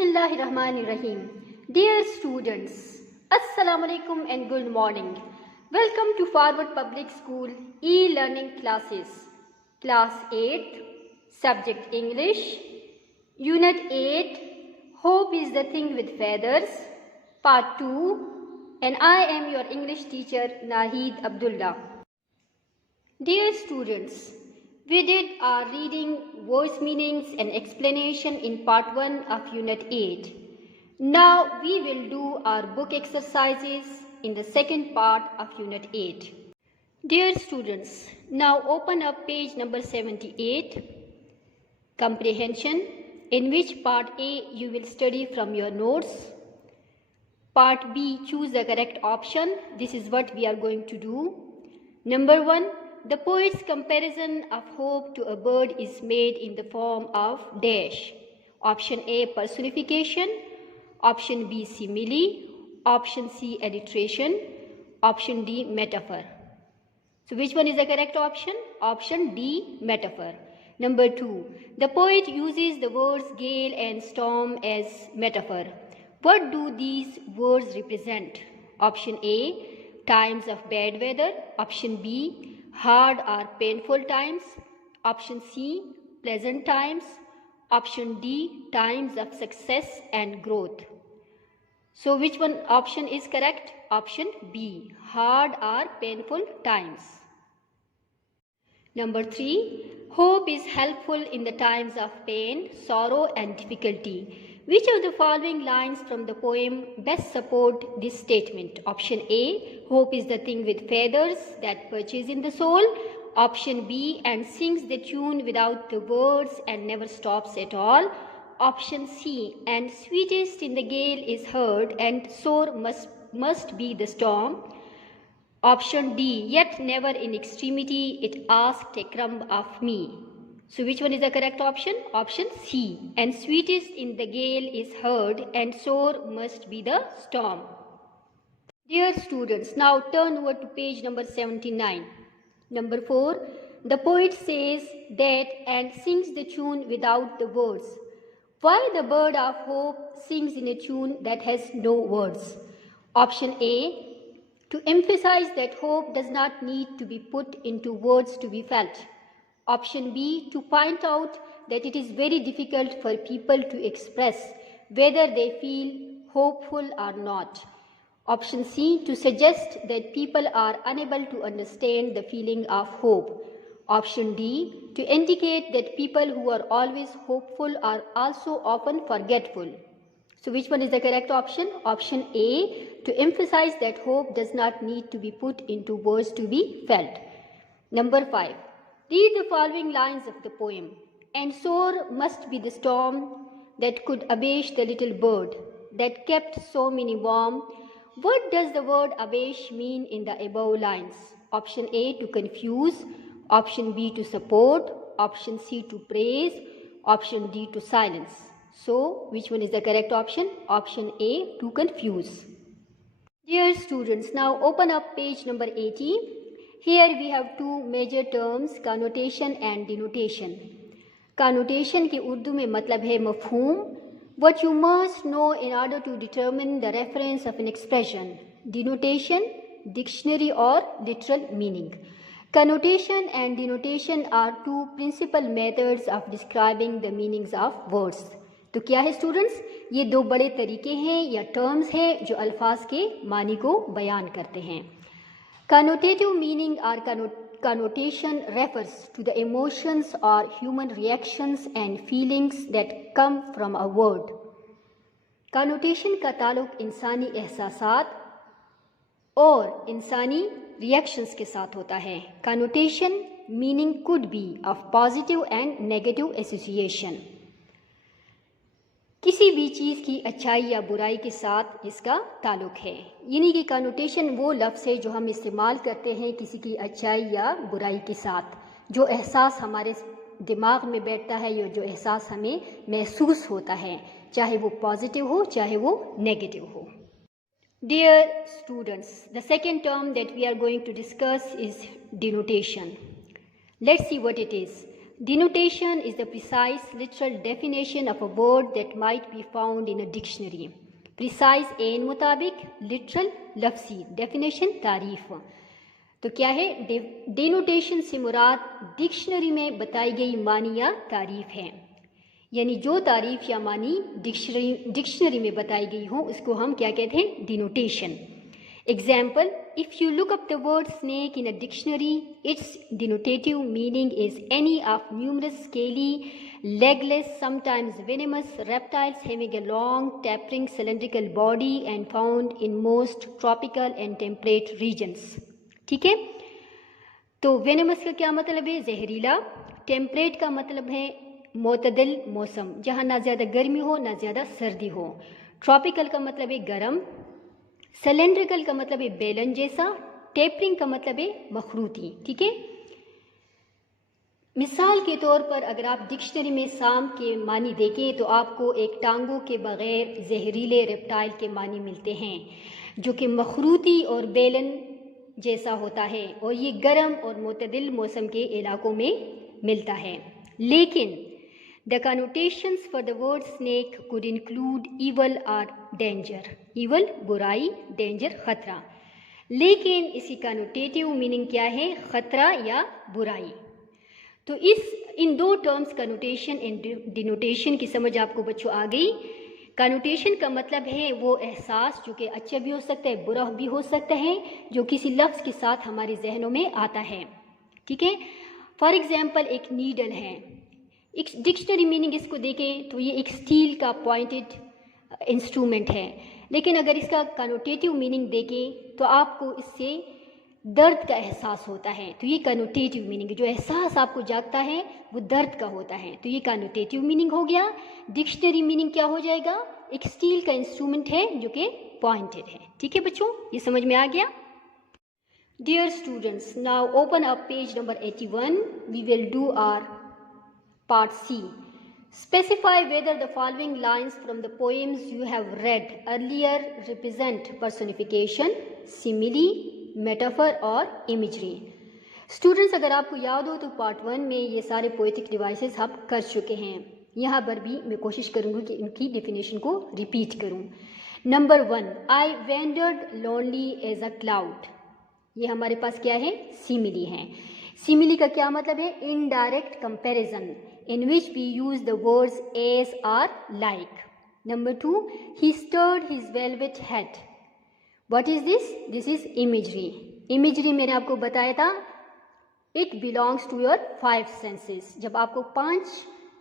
Bismillahirrahmanirrahim. Dear students, Assalamu alaikum and good morning. Welcome to Forward Public School e-learning classes. Class 8, Subject English, Unit 8, Hope is the Thing with Feathers, Part 2, and I am your English teacher Naheed Abdullah. Dear students, we did our reading, words meanings and explanation in part 1 of Unit 8. Now we will do our book exercises in the second part of Unit 8. Dear students, now open up page number 78, Comprehension, in which part A you will study from your notes. Part B, choose the correct option. This is what we are going to do. Number 1, the poet's comparison of hope to a bird is made in the form of dash. Option A, personification. Option B, simile. Option C, alliteration. Option D, metaphor. So which one is the correct option? Option D, metaphor. Number 2, the poet uses the words gale and storm as metaphor. What do these words represent? Option A, times of bad weather. Option B, hard or painful times. Option C, pleasant times. Option D, times of success and growth. So which one option is correct? Option B, hard or painful times. Number 3, hope is helpful in the times of pain, sorrow and difficulty. Which of the following lines from the poem best support this statement? Option A, hope is the thing with feathers that perches in the soul. Option B, and sings the tune without the words and never stops at all. Option C, and sweetest in the gale is heard and sore must be the storm. Option D, yet never in extremity it asked a crumb of me. So which one is the correct option? Option C, and sweetest in the gale is heard and sore must be the storm. Dear students, now turn over to page number 79. Number 4, the poet says that and sings the tune without the words. Why the bird of hope sings in a tune that has no words? Option A, to emphasize that hope does not need to be put into words to be felt. Option B, to point out that it is very difficult for people to express whether they feel hopeful or not. Option C, to suggest that people are unable to understand the feeling of hope. Option D, to indicate that people who are always hopeful are also often forgetful. So which one is the correct option? Option A, to emphasize that hope does not need to be put into words to be felt. Number 5, read the following lines of the poem. And sore must be the storm that could abash the little bird that kept so many warm. What does the word abash mean in the above lines? Option A, to confuse. Option B, to support. Option C, to praise. Option D, to silence. So which one is the correct option? Option A, to confuse. Dear students, now open up page number 80. Here we have two major terms, connotation and denotation. Connotation के उर्दू में मतलब है मफहूम. What you must know in order to determine the reference of an expression. Denotation, dictionary or literal meaning. Connotation and denotation are two principal methods of describing the meanings of words. तो क्या है students? ये दो बड़े तरीके हैं या terms हैं जो अल्फाज के मानी को बयान करते हैं. Connotative meaning or connotation refers to the emotions or human reactions and feelings that come from a word. Connotation का ताल्लुक इंसानी एहसासात और इंसानी reactions के साथ होता है. Connotation meaning could be of positive and negative association. किसी भी चीज़ की अच्छाई या बुराई के साथ इसका ताल्लुक है. यानी कि कनोटेशन वो लफ्ज़ है जो हम इस्तेमाल करते हैं किसी की अच्छाई या बुराई के साथ, जो एहसास हमारे दिमाग में बैठता है या जो एहसास हमें महसूस होता है, चाहे वो पॉजिटिव हो चाहे वो नेगेटिव हो. Dear students, the second term that we are going to discuss is denotation. Let's see what it is. Denotation is the precise literal definition of a word that might be found in a dictionary. Precise एन मुताबिक, literal लफ्ज़ी, definition तारीफ। तो क्या है, denotation से मुराद dictionary में बताई गई मानी या तारीफ है, यानी जो तारीफ या मानी डिक्शनरी में बताई गई हो उसको हम क्या कहते हैं, denotation. Example, if you look up the word snake in a dictionary, its denotative meaning is any of numerous scaly, legless, sometimes venomous reptiles having a long tapering cylindrical body and found in most tropical and temperate regions। ठीक है, तो venomous का क्या मतलब है, जहरीला। Temperate का मतलब है मोतदिल मौसम, जहाँ ना ज़्यादा गर्मी हो ना ज़्यादा सर्दी हो। ट्रॉपिकल का मतलब है गर्म। सिलेंड्रिकल का मतलब है बेलन जैसा। टेपरिंग का मतलब है मखरूती। ठीक है, मिसाल के तौर पर अगर आप डिक्शनरी में साम के मानी देखें तो आपको एक टांगों के बगैर जहरीले रेप्टाइल के मानी मिलते हैं, जो कि मखरूती और बेलन जैसा होता है, और ये गर्म और मुतदिल मौसम के इलाकों में मिलता है। लेकिन the connotations for the word snake could include evil और डेंजर। ईवल बुराई, डेंजर खतरा। लेकिन इसकी कनोटेटिव मीनिंग क्या है, खतरा या बुराई। तो इन दो टर्म्स कनोटेशन एंड डिनोटेशन की समझ आपको बच्चों आ गई। कनोटेशन का मतलब है वो एहसास जो कि अच्छा भी हो सकता है, बुरा भी हो सकता है, जो किसी लफ्ज़ के साथ हमारे जहनों में आता है। ठीक है, फॉर एग्जांपल एक नीडल है, एक डिक्शनरी मीनिंग इसको देखें तो ये एक स्टील का पॉइंटेड इंस्ट्रूमेंट है, लेकिन अगर इसका कनोटेटिव मीनिंग देखें तो आपको इससे दर्द का एहसास होता है। तो ये कनोटेटिव मीनिंग, जो एहसास आपको जागता है वो दर्द का होता है, तो ये कनोटेटिव मीनिंग हो गया। डिक्शनरी मीनिंग क्या हो जाएगा, एक स्टील का इंस्ट्रूमेंट है जो कि पॉइंटेड है। ठीक है बच्चों, ये समझ में आ गया। Dear students, now open up page number 81। We will do our part C. Specify whether the following lines from the poems you have read earlier represent personification, simile, metaphor और इमेजरी। स्टूडेंट्स, अगर आपको याद हो तो part 1 में ये सारे poetic devices आप कर चुके हैं। यहाँ पर भी मैं कोशिश करूँगी कि इनकी डेफिनेशन को रिपीट करूँ। Number 1, I wandered lonely as a cloud. ये हमारे पास क्या है, सिमिली है। सिमिली का क्या मतलब है, indirect comparison in which we use the words as or like. Number 2, he stirred his velvet hat. What is this? This is imagery. Imagery मैंने आपको बताया था, it belongs to your 5 senses. जब आपको 5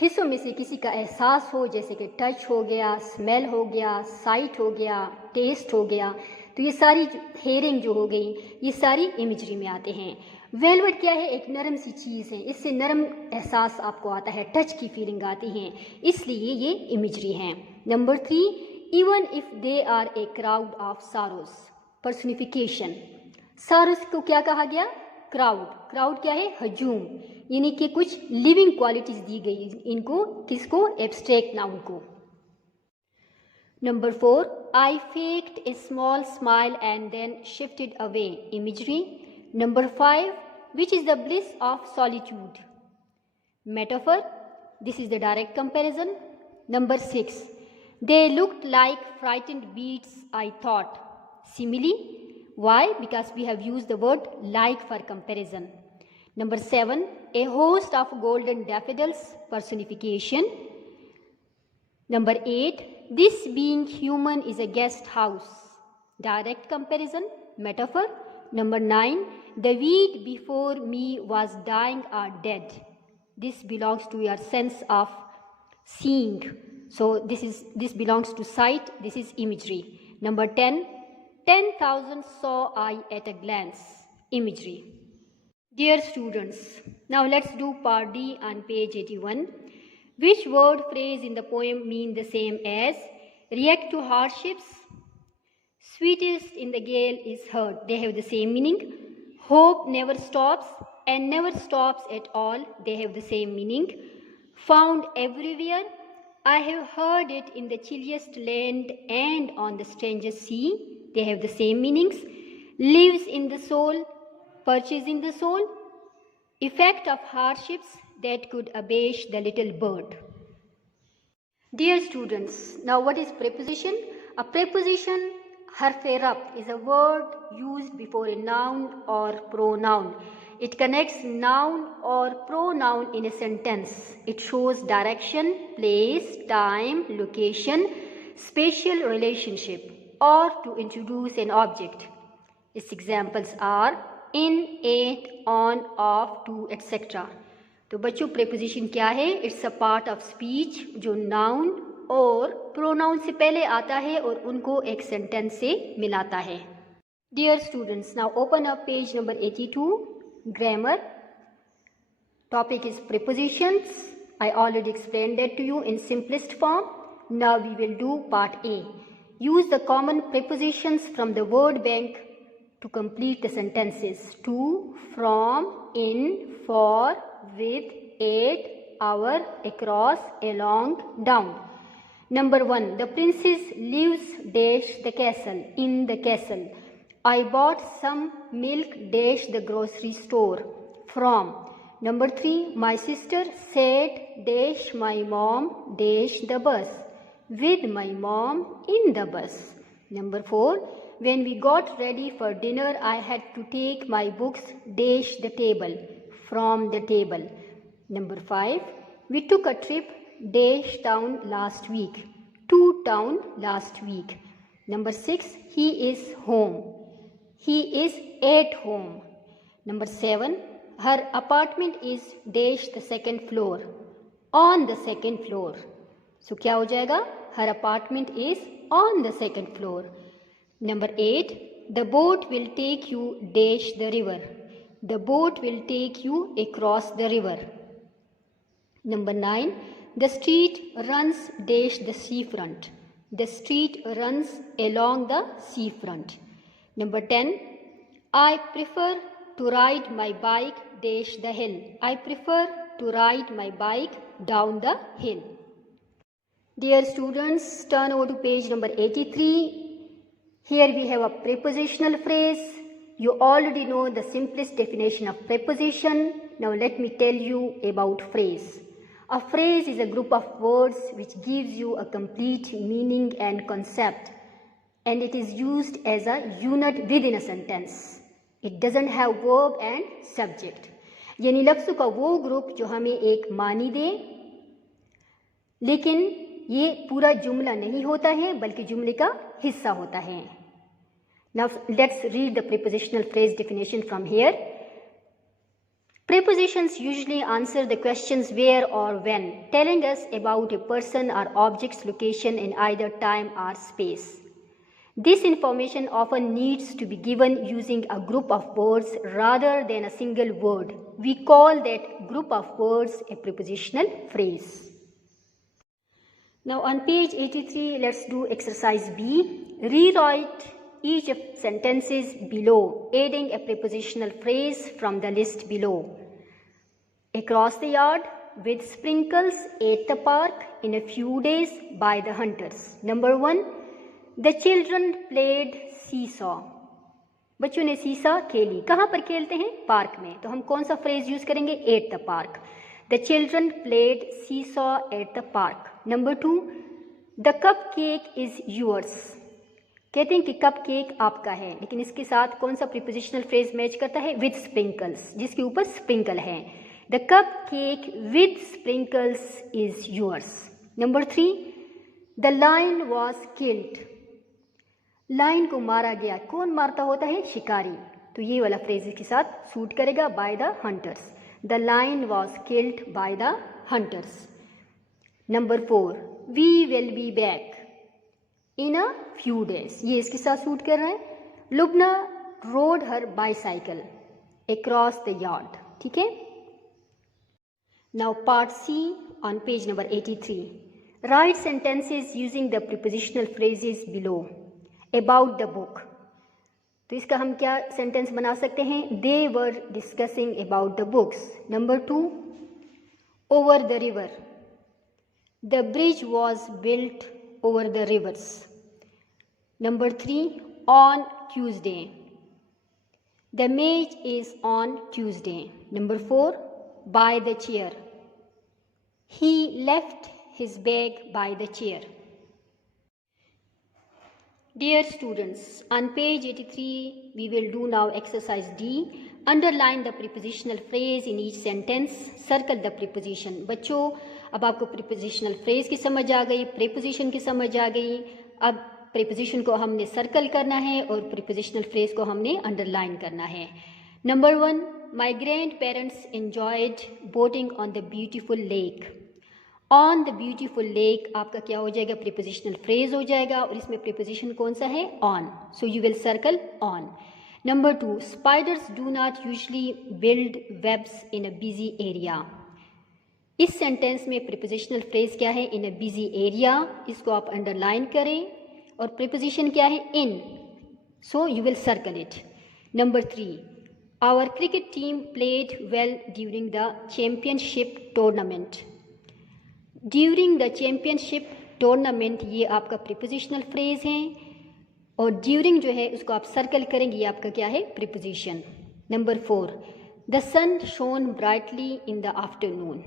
हिस्सों में से किसी का एहसास हो, जैसे कि टच हो गया, स्मेल हो गया, साइट हो गया, टेस्ट हो गया, तो ये सारी हेयरिंग जो हो गई, ये सारी इमेजरी में आते हैं। वेलवेट क्या है, एक नरम सी चीज़ है, इससे नरम एहसास आपको आता है, टच की फीलिंग आती है, इसलिए ये इमेजरी हैं। Number 3, even if they are a crowd of sorrows, personification. Sorrows को क्या कहा गया, क्राउड। क्राउड क्या है, हजूम, यानी कि कुछ लिविंग क्वालिटीज दी गई इनको, किसको, एब्स्ट्रैक्ट नाउन को। Number 4, I faked a small smile and then shifted away, imagery. Number 5, which is the bliss of solitude, metaphor. This is the direct comparison. Number 6, they looked like frightened beasts, I thought, simile. Why? Because we have used the word like for comparison. Number 7, a host of golden daffodils, personification. Number 8, this being human is a guest house, direct comparison, metaphor. Number 9, the weed before me was dying or dead. This belongs to your sense of seeing. So this belongs to sight. This is imagery. Number 10, 10,000 saw I at a glance, imagery. Dear students, now let's do part D on page 81. Which word phrase in the poem mean the same as react to hardships? Sweetest in the gale is heard. They have the same meaning. Hope never stops and never stops at all. They have the same meaning. Found everywhere. I have heard it in the chilliest land and on the strangest sea. They have the same meanings. Lives in the soul, perches in the soul. Effect of hardships, that could abase the little bird. Dear students, now what is preposition? A preposition, harf-e-rab, is a word used before a noun or pronoun. It connects noun or pronoun in a sentence. It shows direction, place, time, location, spatial relationship, or to introduce an object. Its examples are in, at, on, off, to, etc. तो बच्चों preposition क्या है? It's a part of speech जो noun और pronoun से पहले आता है और उनको एक सेंटेंस से मिलाता है. Dear students, now open up page number 82, grammar. Topic is prepositions. I already explained that to you in simplest form. Now we will do part A. Use the common prepositions from the word bank to complete the sentences. To, from, in, for, with, at, our, across, along, down. Number 1. The princess lives dash the castle, in the castle. I bought some milk dash the grocery store, from. Number 3. My sister sat dash my mom dash the bus, with my mom in the bus. Number 4. When we got ready for dinner, I had to take my books dash the table, from the table. Number 5. We took a trip dash town last week, to town last week. Number 6. He is home. He is at home. Number 7. Her apartment is dash the second floor, on the second floor. So क्या हो जाएगा? Her apartment is on the second floor. Number 8. The boat will take you dash the river. The boat will take you across the river. Number 9. The street runs dash the seafront. The street runs along the seafront. Number 10. I prefer to ride my bike dash the hill. I prefer to ride my bike down the hill. Dear students, turn over to page number 83. Here we have a prepositional phrase. You already know the simplest definition of preposition. Now let me tell you about phrase. A phrase is a group of words which gives you a complete meaning and concept, and it is used as a unit within a sentence. It doesn't have verb and subject. यानी लफ्ज़ों का वो group जो हमें एक मानी दे, लेकिन ये पूरा जुमला नहीं होता है बल्कि जुमले का हिस्सा होता है. Now let's read the prepositional phrase definition from here. Prepositions usually answer the questions where or when, telling us about a person or object's location in either time or space. This information often needs to be given using a group of words rather than a single word. We call that group of words a prepositional phrase. Now on page 83, let's do exercise B. Rewrite each of sentences below, adding a prepositional phrase from the list below. Across the yard, with sprinkles, at the park, in a few days, by the hunters. Number 1. The children played seesaw. बच्चों ने सीसा खेली. कहाँ पर खेलते हैं? Park में. तो हम कौन सा फ्रेज यूज करेंगे? At the park. The children played seesaw at the park. Number 2. The cupcake is yours. कहते हैं कि कप केक आपका है, लेकिन इसके साथ कौन सा प्रीपोजिशनल फ्रेज मैच करता है? विद स्प्रिंकल्स, जिसके ऊपर स्प्रिंकल है. The cupcake with sprinkles is yours. Number 3. The lion was killed. Lion को मारा गया. कौन मारता होता है? शिकारी. तो ये वाला फ्रेज इसके साथ सूट करेगा. By the hunters. The lion was killed by the hunters. Number 4. We will be back in a few days. ये इसके साथ सूट कर रहा है. Lubna rode her bicycle across the yard. ठीक है. Now part C on page number 83. Write sentences using the prepositional phrases below about the book. तो इसका हम क्या सेंटेंस बना सकते हैं? They were discussing about the books. Number 2. Over the river. The bridge was built over the rivers. Number 3. On Tuesday. The match is on Tuesday. Number 4. By the chair. He left his bag by the chair. Dear students, on page 83 we will do now exercise D. Underline the prepositional phrase in each sentence. Circle the preposition. बच्चों अब आपको prepositional phrase की समझ आ गई, preposition की समझ आ गई. अब preposition को हमने circle करना है और prepositional phrase को हमने underline करना है. Number 1, my grandparents enjoyed boating on the beautiful lake. On the beautiful lake आपका क्या हो जाएगा, प्रीपोजिशनल फ्रेज हो जाएगा और इसमें प्रीपोजिशन कौन सा है, on. So you will circle on. Number 2, spiders do not usually build webs in a busy area. इस सेंटेंस में प्रीपोजिशनल फ्रेज क्या है, इन अ बिजी एरिया. इसको आप अंडरलाइन करें और प्रीपोजिशन क्या है, in. So you will circle it. Number 3, our cricket team played well during the championship tournament. During the championship tournament ये आपका प्रीपोजिशनल फ्रेज है और ड्यूरिंग जो है उसको आप सर्कल करेंगे, ये आपका क्या है, preposition. Number 4, the sun shone brightly in the afternoon.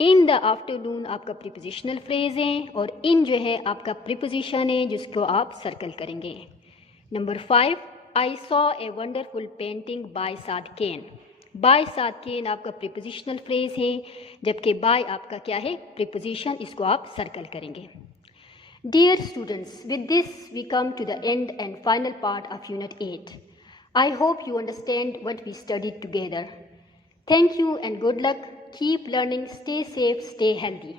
In the afternoon आपका प्रीपोजिशनल फ्रेज है और इन जो है आपका प्रीपोजिशन है जिसको आप सर्कल करेंगे. Number 5, I saw a wonderful painting by सादकेन. बाय सादकेन आपका प्रीपोजिशनल फ्रेज है जबकि बाय आपका क्या है, प्रीपोजिशन. इसको आप सर्कल करेंगे. Dear students, with this we come to the end and final part of unit 8. I hope you understand what we studied together. Thank you and good luck. Keep learning. Stay safe. Stay healthy.